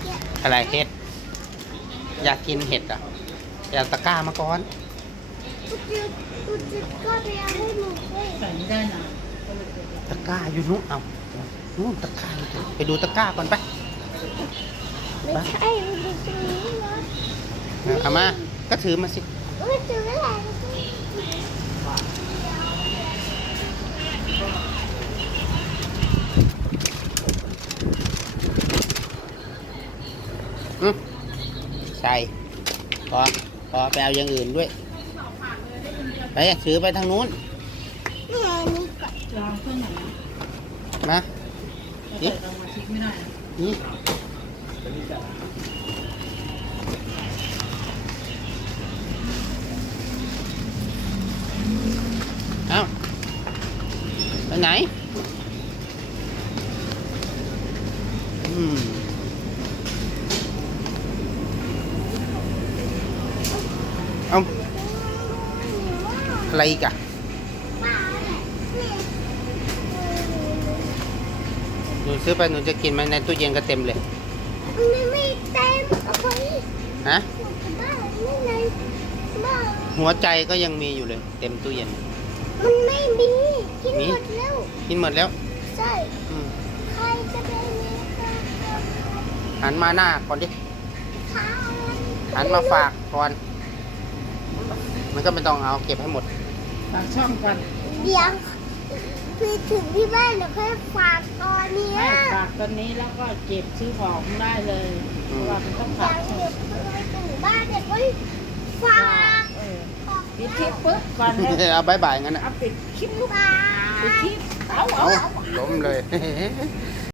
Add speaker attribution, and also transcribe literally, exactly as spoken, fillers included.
Speaker 1: อะไรเห็ดอยากกินเห็ดอ่ะอยากตะกร้ามาก่อน
Speaker 2: กูจะกูจะก็ไปเอาให้หนูด้วย
Speaker 3: ใส่ไม่ได้นาน
Speaker 1: ตะกร้าอยู่นู้นเอานู้นตะกร้าอยู่ตรงไปดูตะกร้าก่อนไป
Speaker 2: ไม่ใช่มันอยู่ตรงนี้นะ
Speaker 1: เอามาก็ถือมาสิ
Speaker 2: ไม่เจออะไร
Speaker 1: อืมใส่พอพอไปเอาอย่างอื่นด้วยไปถือไปทางนู้น
Speaker 2: นี่ไงนี่ก่อน
Speaker 3: จะเอาเครื่องไหน
Speaker 1: มา
Speaker 3: เราใส่ลงมาชิกไม่ได้นะ
Speaker 1: นี่เอาไปไหนอืมเอาอะไรอีกอะ
Speaker 2: ป้าเนี่ยนี่
Speaker 1: หนูซื้อไปหนูจะกินไหมในตู้เย็นก็เต็มเลย
Speaker 2: มันไม่เต็มเอาไป
Speaker 1: ฮะ
Speaker 2: บ้าไม่ในบ้า
Speaker 1: หัวใจก็ยังมีอยู่เลย เต็มตู้เย็น
Speaker 2: มันไม่มีกิน
Speaker 1: มี
Speaker 2: หมดแล้ว
Speaker 1: กินหมดแล้ว
Speaker 2: ใช่
Speaker 1: อืม
Speaker 2: ใครจะเป็นมีใครจะ
Speaker 1: หันมาหน้าก่อนดิ
Speaker 2: ทาน
Speaker 1: หันมาฝากก่อน มันก็ไม่ต้องเอาเก็บให้หมด
Speaker 3: ฝากช่องก่อน
Speaker 2: เดี๋ยวพี่ถึงที่บ้านเดี๋ยวค่อยฝากตอนเนี้ย
Speaker 3: ให้ฝากตอนนี้แล้วก็เก็บซื้อของได้เลยเพราะว่ามันต้อง
Speaker 2: อ
Speaker 3: ฝา
Speaker 2: ย่าก ง
Speaker 3: ช่อง
Speaker 2: เดี๋ยวไปถึงบ้านเดี๋ยวค่อยฝาก
Speaker 3: เออปิดคลิปปุ๊บก่อนเลย
Speaker 1: เอาบายบายงั้นนะ
Speaker 3: เอาปิดคลิปลูก
Speaker 2: ฝาก
Speaker 3: ปิดคลิปเอา
Speaker 1: เอา
Speaker 3: เอาเอา
Speaker 1: ล้มเลย